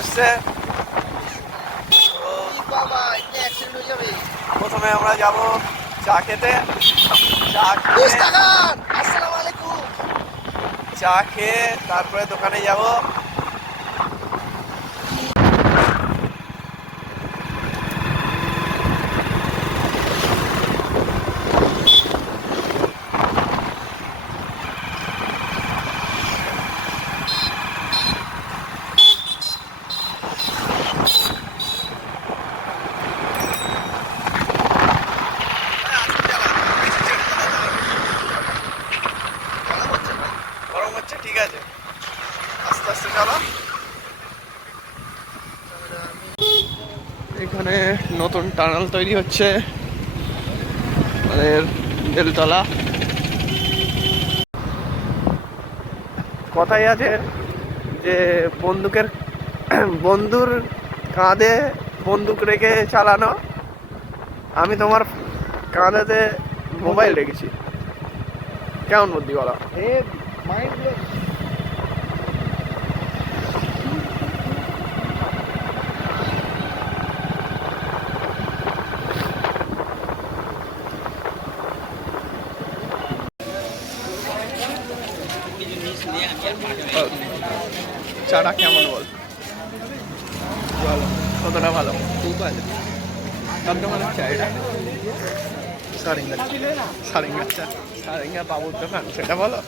এসছে। প্রথমে আমরা যাব চা খেতে। চা খেয়ে তারপরে দোকানে যাব। গরম হচ্ছে, ঠিক আছে, আস্তে আস্তে চলো। এখানে নতুন টানেল তৈরি হচ্ছে আমাদের বেলতলা। কথাই আছে যে বন্ধুর কাঁধে বন্দুক রেখে চালানো। আমি তোমার কাঁধেতে মোবাইল রেখেছি, কেমন বুদ্ধি বলো? চাটা কেমন বল? ভালো, কতটা ভালো? খুব ভালো। কার দোকান হচ্ছে এটা? সারিঙ্গা চা, সারিঙ্গা বাবুর দোকান, সেটা বলো।